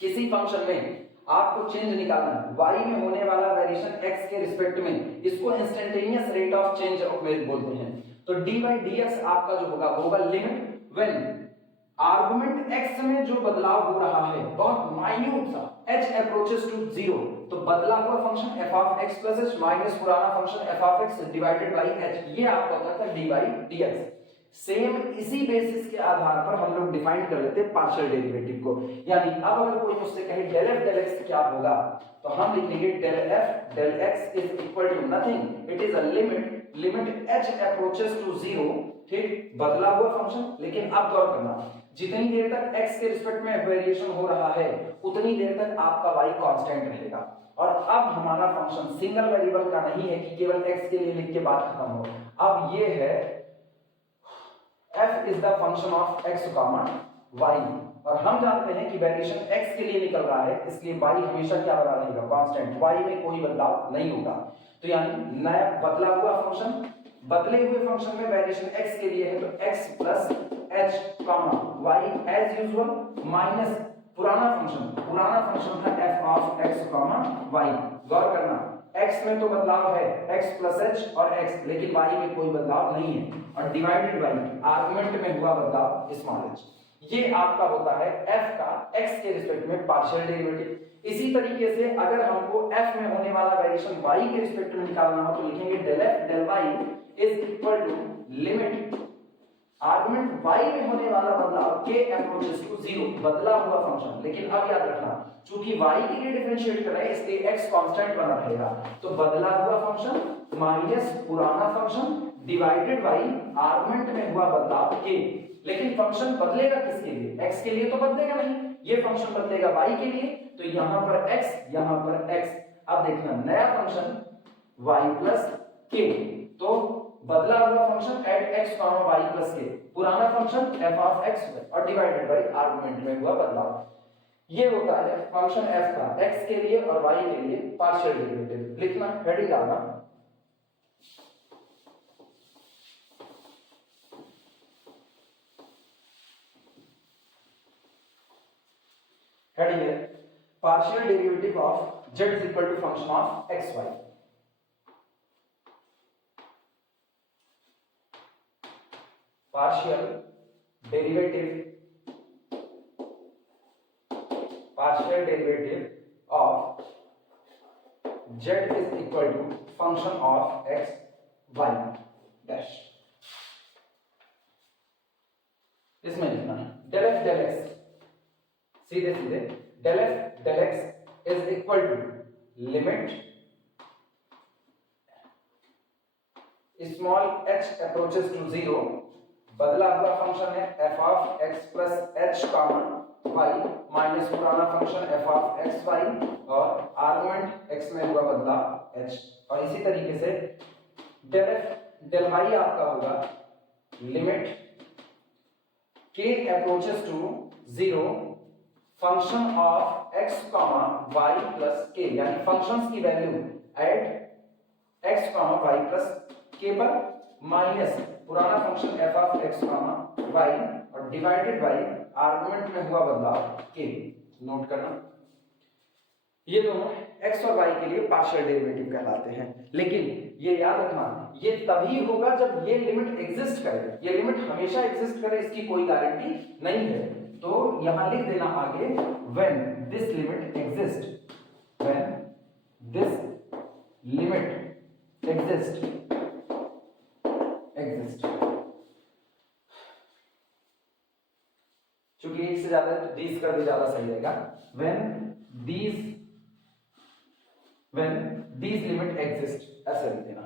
किसी फंक्शन में आपको चेंज निकालना है, y में होने वाला वेरिएशन x के रिस्पेक्ट में, इसको instantaneous rate of change of variable बोलते हैं। तो dy dx आपका जो होगा वो होगा लिमिट व्हेन आर्गुमेंट x में जो बदलाव हो रहा है बहुत माइन्यूट सा, h अप्रोचेस टू 0, तो बदला हुआ function f of x plus h minus पुराना function f of x divided by h, ये आपका होता था dy dx। सेम इसी बेसिस के आधार पर हम लोग डिफाइन कर लेते हैं पार्शियल डेरिवेटिव को। यानी अब अगर कोई मुझसे कहे del f del x क्या होगा, तो हम लिखेंगे del f del x is equal to nothing, it is a limit h approaches to 0, ठीक, बदला हुआ फंक्शन। लेकिन अब गौर करना, जितनी देर तक x के रिस्पेक्ट में वेरिएशन हो रहा है उतनी देर तक आपका y कांस्टेंट रहेगा। और अब हमारा फंक्शन सिंगल वेरिएबल का नहीं है कि केवल x के लिए लिख के बात खत्म हो। अब ये है f is the function of x, y, और हम जानते हैं कि वेरिएशन x के लिए निकल रहा है, इसलिए y हमेशा क्या बना रहेगा, कांस्टेंट, y में कोई बदलाव नहीं होगा। तो यानी नया बदला हुआ फंक्शन, बदले हुए फंक्शन में वेरिएशन x के लिए है तो x plus h, y as usual minus पुराना फंक्शन था f ऑफ x, y। गौर करना, x में तो बदलाव है x प्लस h और x, लेकिन y में कोई बदलाव नहीं है, और डिवाइडेड बाय आर्गुमेंट में हुआ बदलाव स्मॉल h। ये आपका होता है f का x के रिस्पेक्ट में पार्शियल डेरिवेटिव। इसी तरीके से अगर हमको f में होने वाला वेरिएशन y के रिस्पेक्ट में निकालना हो तो लिखेंगे del f del y is equal to limit argument y में होने वाला बदलाव k अप्रोचेस टू 0, बदला हुआ फंक्शन। लेकिन अब याद रखना, चूंकि y के लिए डिफरेंशिएट कर रहे हैं इसलिए x कांस्टेंट बना रहेगा, तो बदला हुआ फंक्शन माइनस पुराना फंक्शन डिवाइडेड बाय आर्गुमेंट में हुआ बदलाव k। लेकिन फंक्शन बदलेगा किसके लिए, x के लिए तो बदलेगा नहीं, ये फंक्शन बदलेगा y के लिए, तो यहां पर x, यहां पर x। अब देखना, नया फंक्शन y प्लस k, तो बदला हुआ function at x, y plus k, पुराना फंक्शन f ऑफ x और डिवाइडेड बाय आर्गुमेंट में हुआ बदलाव। ये होता है फंक्शन f का x के लिए और y के लिए पार्शियल डेरिवेटिव। लिखना, हेडिंग डालना, हेडिंग है partial derivative of z is equal to function of x y। partial derivative of z is equal to function of x Y dash, इसमें लिखना है डेल एफ डेल एक्स, सीधे सीधे del F del X is equal to limit small h approaches to zero, बदला हुआ function है F of X plus H comma Y minus पुराना function F of X Y और argument x में हुआ बदला h, और इसी तरीके से डेल एफ डेल वाई आपका होगा limit k approaches to zero function of x comma y plus k, यानी फंक्शंस की value at x comma y plus k पर माइनस पुराना function f of x comma y और divided by argument में हुआ बदलाव k। नोट करना, ये दोनों x और y के लिए पार्शियल डेरिवेटिव कहलाते हैं, लेकिन ये याद रखना ये तभी होगा जब ये लिमिट एग्जिस्ट करे। ये लिमिट हमेशा एग्जिस्ट करे इसकी कोई गारंटी नहीं है, तो यहां लिख देना आगे when this limit exist, when this limit exist चूंकि एक से ज्यादा है तो these कर दे ज्यादा सही रहेगा। when these limit exist, ऐसे लिख देना।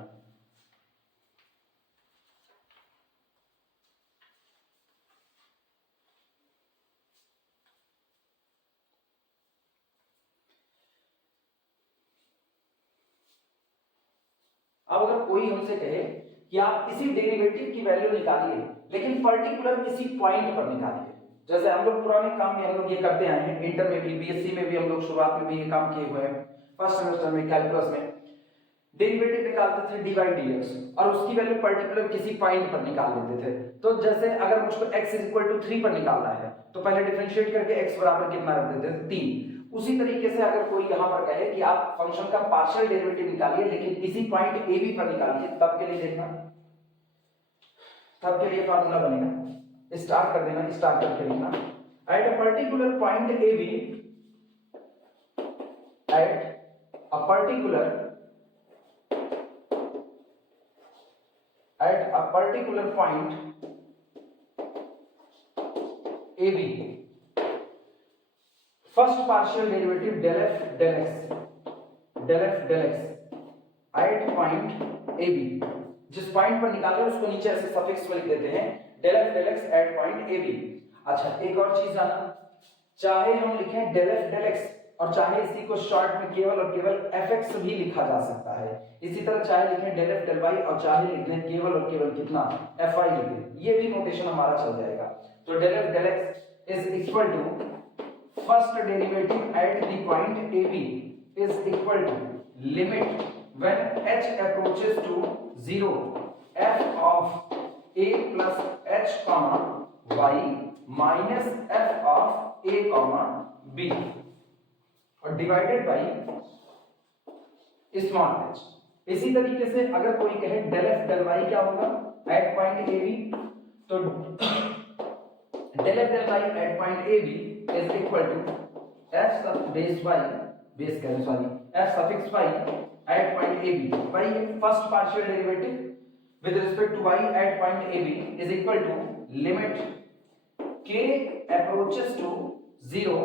अब अगर कोई हमसे कहे कि आप किसी डेरिवेटिव की वैल्यू निकालिए लेकिन पर्टिकुलर किसी पॉइंट पर निकालिए, जैसे हम लोग पुराने काम में हम लोग ये करते आए हैं, इंटर में भी बीएससी में भी हम लोग शुरुआत में भी ये काम किए हुए हैं, फर्स्ट सेमेस्टर में कैलकुलस में डेरिवेटिव निकालते थे डी बाई डी एक्स और उसकी वैल्यू पर्टिकुलर किसी पॉइंट पर निकाल लेते थे। तो जैसे अगर मुझको x इज इक्वल टू 3 पर निकालना है तो पहले डिफरेंशिएट करके x बराबर कितना रख देते थे 3। उसी तरीके से अगर कोई यहाँ पर कहे कि आप फंक्शन का पार्शियल डेरिवेटिव निकालिए लेकिन किसी पॉइंट a b पर निकालिए, तब के लिए देखना, तब के लिए फार्मूला बनेगा, स्टार्ट कर देना, स्टार्ट करके लिखना at a particular point a b, at a particular at a particular point AB, first partial derivative del f del x at point AB, जिस पॉइंट पर निकाल रहे हैं उसको नीचे ऐसे सफिक्स में लिख देते हैं del f del x at point AB। अच्छा, एक और चीज जाना, चाहे हम लिखें del f del x और चाहे इसी को शॉर्ट में केवल और केवल fx भी लिखा जा सकता है, इसी तरह चाहे लिखें del f del y और चाहे लिख लें केवल और केवल कितना fy लिख लें, ये भी नोटेशन हमारा चल जाएगा। तो del f del x is equal to first derivative at the point ab is equal to limit when h approaches to 0 f of a plus h comma y minus f of a comma b और divided by small h। इसी तरीके से अगर कोई कहे del f del y क्या होगा at point ab, तो del f del y at point ab is equal to f sub base y, base करें sorry f suffix y at point ab by first partial derivative with respect to y at point ab is equal to limit k approaches to 0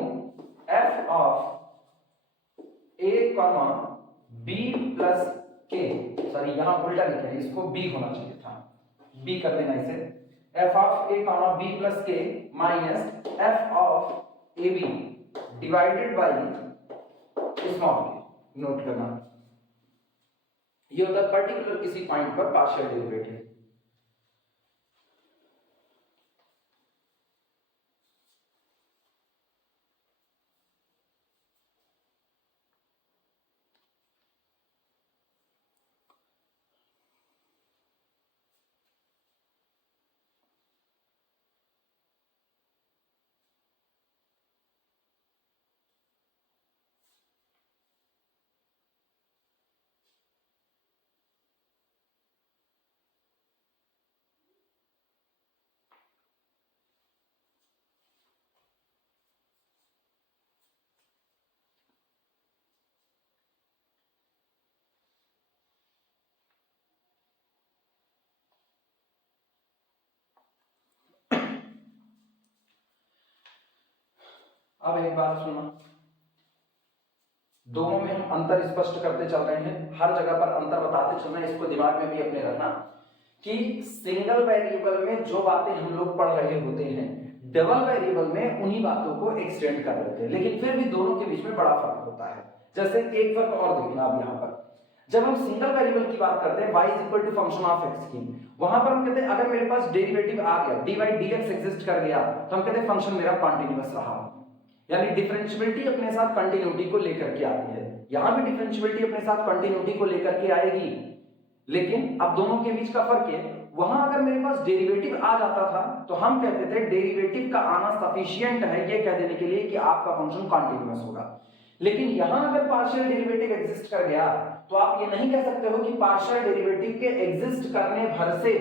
f of a comma b plus k, sorry यहां उल्टा लिखा है, इसको b होना चाहिए था, b कर देना इसे, f of a comma b plus k minus f of a b divided by small k। Note करना, ये होता है पर्टिकुलर किसी पॉइंट पर पार्शियल डेरिवेटिव। अब एक बात सुनना, दोनों में हम अंतर स्पष्ट करते चल रहे हैं, हर जगह पर अंतर बताते चलना, इसको दिमाग में भी अपने रखना कि सिंगल वेरिएबल में जो बातें हम लोग पढ़ रहे होते हैं डबल वेरिएबल में उन्हीं बातों को एक्सटेंड कर देते हैं, लेकिन फिर भी दोनों के बीच में बड़ा फर्क होता है। जैसे एक फर्क और देखना आप यहाँ पर, जब हम सिंगल वेरिएबल की बात करते हैं y is equal to function of x की, वहां पर हम कहते हैं अगर मेरे पास डेरिवेटिव आ गया dy dx एग्जिस्ट कर गया तो हम कहते हैं फंक्शन मेरा कॉन्टिन्यूअस रहा, यानी डिफरेंशियबिलिटी अपने साथ कंटिन्यूटी को लेकर के आती है। यहां भी डिफरेंशियबिलिटी अपने साथ कंटिन्यूटी को लेकर के आएगी, लेकिन अब दोनों के बीच का फर्क है, वहां अगर मेरे पास डेरिवेटिव आ जाता था तो हम कहते थे डेरिवेटिव का आना सफिशिएंट है ये कह देने के लिए कि आपका फंक्शन कॉन्टिन्यूअस होगा। लेकिन यहां अगर पार्शियल डेरिवेटिव एग्जिस्ट कर गया तो आप ये नहीं कह सकते हो कि पार्शियल डेरिवेटिव के एग्जिस्ट करने भर से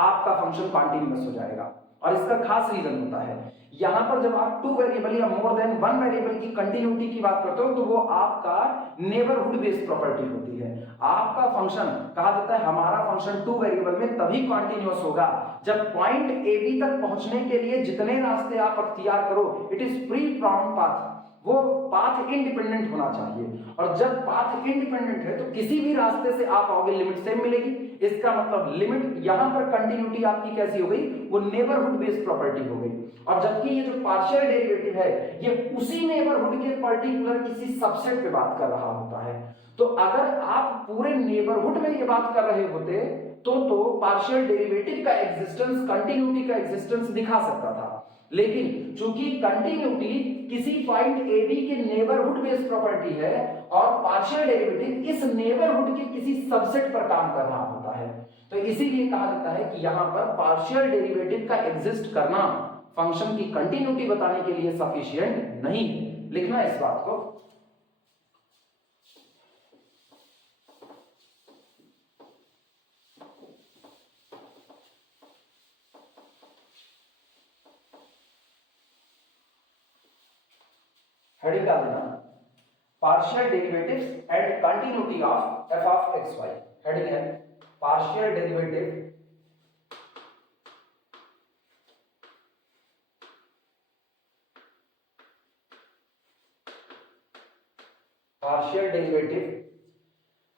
आपका फंक्शन कॉन्टिन्यूअस हो जाएगा, और इसका खास रीजन होता है, यहां पर जब आप टू वेरिएबल या मोर देन वन वेरिएबल की कंटिन्यूटी की बात करते हो तो वो आपका नेबरहुड बेस्ड प्रॉपर्टी होती है। आपका फंक्शन कहा जाता है हमारा फंक्शन टू वेरिएबल में तभी कॉन्टिन्यूअस होगा जब पॉइंट ए बी तक पहुंचने के लिए जितने रास्ते आप अख्तियार करो it is free from path, वो पाथ इंडिपेंडेंट होना चाहिए, और जब पाथ इंडिपेंडेंट है तो किसी भी रास्ते से आप आओगे लिमिट सेम मिलेगी। इसका मतलब लिमिट यहां पर कंटिन्यूटी आपकी कैसी हो गई, वो नेबरहुड बेस्ड प्रॉपर्टी हो गई, और जबकि ये जो पार्शियल डेरिवेटिव है ये उसी नेबरहुड के पर्टिकुलर किसी सबसेट पे बात कर रहा होता है। तो अगर आप पूरे नेबरहुड में ये बात कर रहे होते तो पार्शियल डेरिवेटिव का एग्जिस्टेंस कंटिन्यूटी का एग्जिस्टेंस दिखा सकता था, लेकिन चूंकि कंटिन्यूटी किसी पॉइंट ए बी के नेबरहुड बेस्ड प्रॉपर्टी है और पार्शियल डेरिवेटिव इस नेबरहुड के किसी सबसेट पर काम कर रहा होता है, तो इसीलिए कहा जाता है कि यहां पर पार्शियल डेरिवेटिव का एग्जिस्ट करना फंक्शन की कंटिन्यूटी बताने के लिए सफिशिएंट नहीं है। लिखना इस बात को, हेडिंग डाल देना partial derivatives and continuity of F of X Y. Heading है partial derivative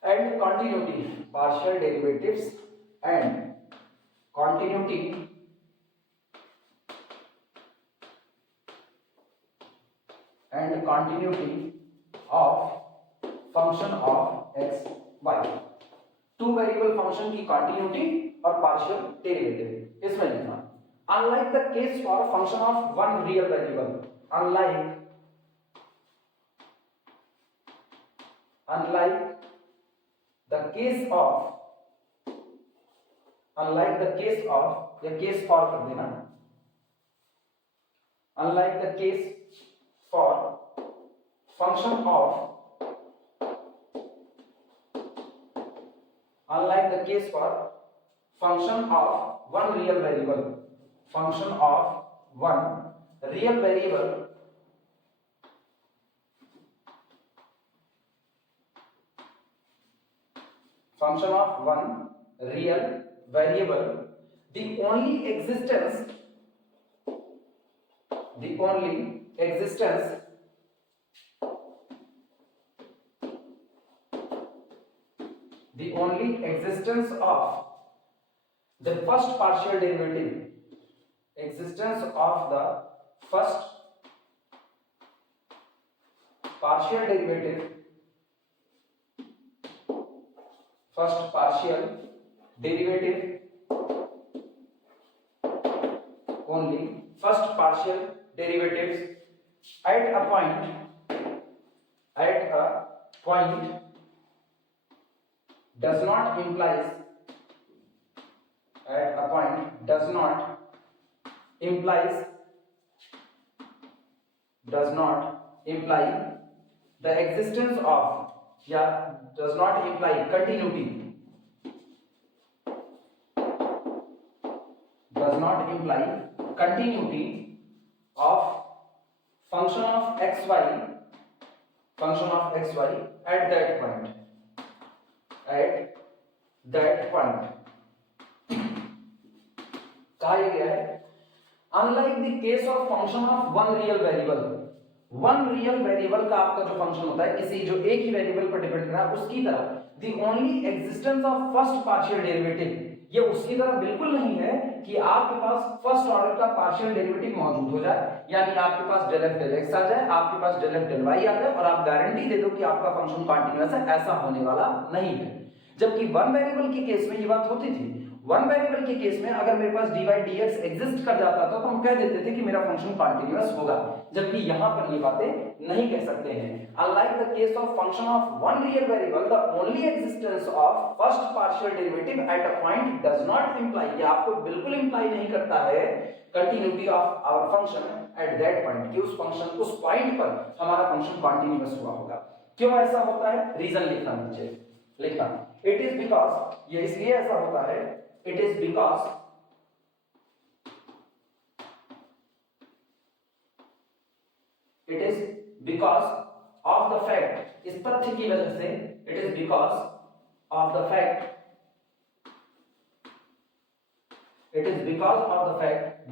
and continuity, partial derivatives and continuity of function of X Y. Two variable function की कंटिन्यूटी और पार्शियल डेरिवेटिव इसमें लिखना। Unlike the case for function of one real variable, unlike the case of या case for कर देना, unlike the case for function of one real variable, function of one real variable the only existence of the first partial derivative, existence of the first partial derivative only first partial derivatives at a point does not imply the existence of या does not imply continuity, of function of xy at that point कहा गया है unlike the case of function of one real variable, one real variable का आपका जो function होता है किसी जो एक ही वेरिएबल पर डिपेंड कर रहा है उसकी तरह, the only existence of first partial derivative, ये उसकी तरह बिल्कुल नहीं है कि आपके पास फर्स्ट ऑर्डर का पार्शियल डेरिवेटिव मौजूद हो जाए, यानी आपके पास del f del x आ जाए, आपके पास del f del y आ जाए और आप गारंटी दे दो कि आपका फंक्शन कॉन्टिन्यूअस है, ऐसा होने वाला नहीं है। जबकि वन वेरिएबल के केस में ये बात होती थी। वन वेरिएबल के केस में अगर मेरे पास dy dx एग्जिस्ट कर जाता था तो हम कह देते थे कि मेरा फंक्शन कॉन्टिन्यूअस होगा, जबकि यहां पर ये बातें नहीं कह सकते हैं। Unlike the case of function of one real variable, the only existence of first partial derivative at a point does not imply, ये आपको बिल्कुल इंप्लाई नहीं करता है continuity of our function at that point, कि उस फंक्शन उस point पर हमारा फंक्शन कॉन्टिन्यूअस हुआ होगा। क्यों ऐसा होता है, रीजन लिखना नीचे, लिखना इट इज बिकॉज, ये इसलिए ऐसा होता है, it is because of the fact, इस तथ्य की वजह से, it is because of the fact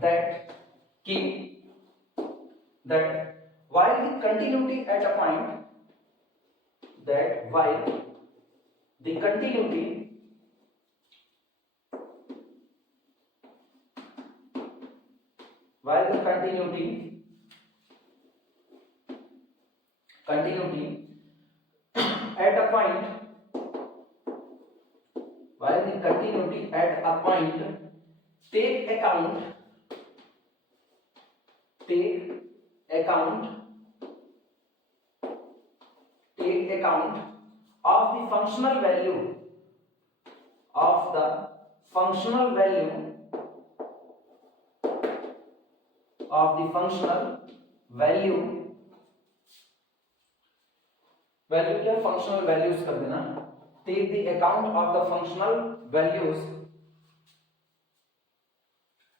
that while the continuity at a point, that while the continuity at a point, while the continuity at a point take account of the functional value क्या, functional values कर देना, take the account of the functional values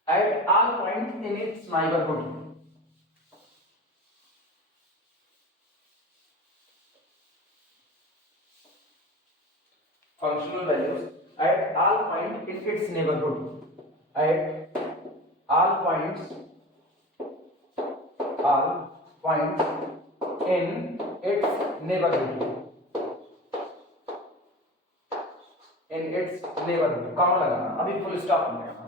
at all points in its neighbourhood, functional values at all point in its neighborhood, at all points in its neighborhood, comma लगाना, अभी full stop नहीं लगाना।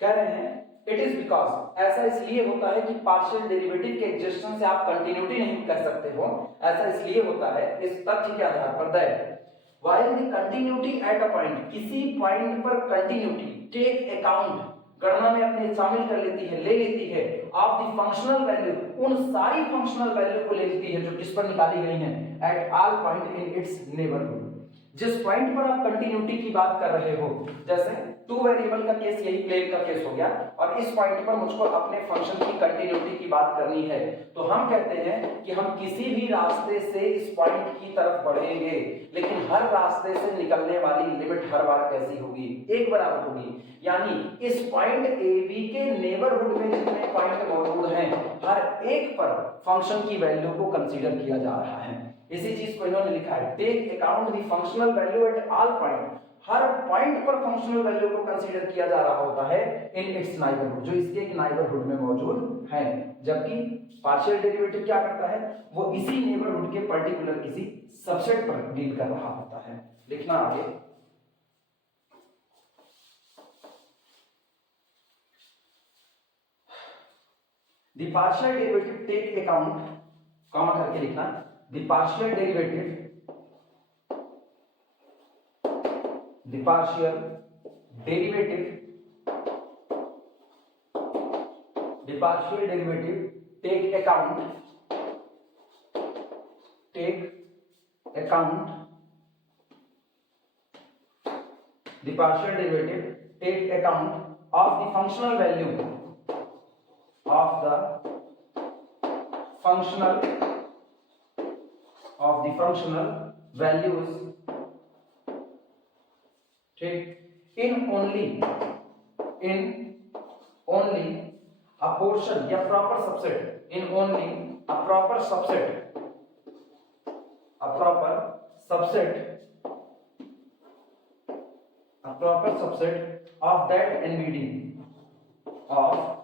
कह रहे हैं it is because, ऐसा इसलिए होता है कि पार्शियल डेरिवेटिव के एग्जिस्टेंस से आप कंटिन्यूटी नहीं कर सकते हो, ऐसा इसलिए होता है इस तथ्य के आधार पर that while the continuity at a point, किसी पॉइंट पर कंटिन्यूटी टेक अकाउंट, गणना में अपने शामिल कर लेती है, ले लेती है, ऑफ द फंक्शनल वैल्यू, उन सारी फंक्शनल वैल्यू को ले लेती है जो किस पर निकाली गई हैं, eight all point in its neighbourhood, जिस पॉइंट पर आप कंटिन्यूटी की बात कर रहे हो, जैसे टू वेरिएबल का केस, यही प्लेन का केस हो गया, और इस पॉइंट पर मुझको अपने फंक्शन की कंटिन्यूटी की बात करनी है, तो हम कहते हैं कि हम किसी भी रास्ते से इस पॉइंट की तरफ बढ़ेंगे, लेकिन हर रास्ते से निकलने वाली लिमिट हर बार कैसी होगी, एक बराबर होगी, यानी इस पॉइंट ए बी के नेबरहुड में जितने पॉइंट मौजूद हैं, हर एक पर फंक्शन की वैल्यू को कंसीडर किया जा रहा है। इसी चीज को इन्होंने लिखा है, take account the functional value at all point, हर पॉइंट पर फंक्शनल वैल्यू को कंसीडर किया जा रहा होता है इन इट्स नाइबरहुड, जो इसके एक नाइबरहुड में मौजूद है, जबकि पार्शियल डेरिवेटिव क्या करता है, वो इसी नेबरहुड के पर्टिकुलर किसी सबसेट पर डील कर रहा होता है। लिखना आगे, the partial derivative take account, comma करके लिखना, the partial derivative take account of the functional value values, ठीक, in only a portion या proper subset, in only a proper subset of that NVD, और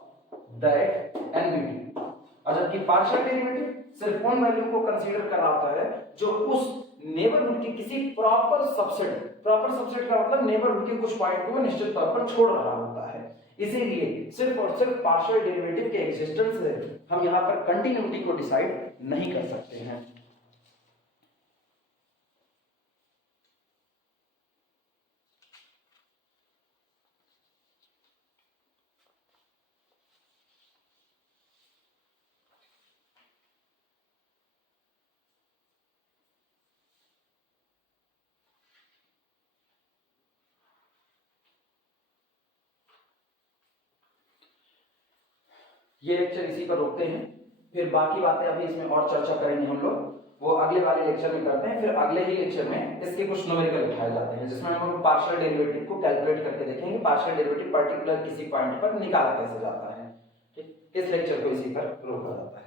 जबकि जबकि पार्शियल डेरिवेटिव सिर्फ उन value को कंसीडर कर रहा होता है जो उस नेबरहुड के किसी प्रॉपर सबसेट का मतलब नेबरहुड के कुछ पॉइंट को निश्चित तौर पर छोड़ रहा होता है। इसीलिए सिर्फ और सिर्फ पार्शियल डेरिवेटिव के एग्जिस्टेंस से हम यहाँ पर कंटिन्यूटी को डिसाइड नहीं कर सकते हैं। ये लेक्चर इसी पर रोकते हैं, फिर बाकी बातें अभी इसमें और चर्चा करेंगे हम लोग, वो अगले वाले लेक्चर में करते हैं। फिर अगले ही लेक्चर में इसके कुछ न्यूमेरिकल उठाए जाते हैं जिसमें हम लोग पार्शियल डेरिवेटिव को कैलकुलेट करके देखेंगे, पार्शियल डेरिवेटिव पर्टिकुलर किसी पॉइंट पर निकाला कैसे जाता है। ठीक, इस लेक्चर को इसी पर रोका जाता है।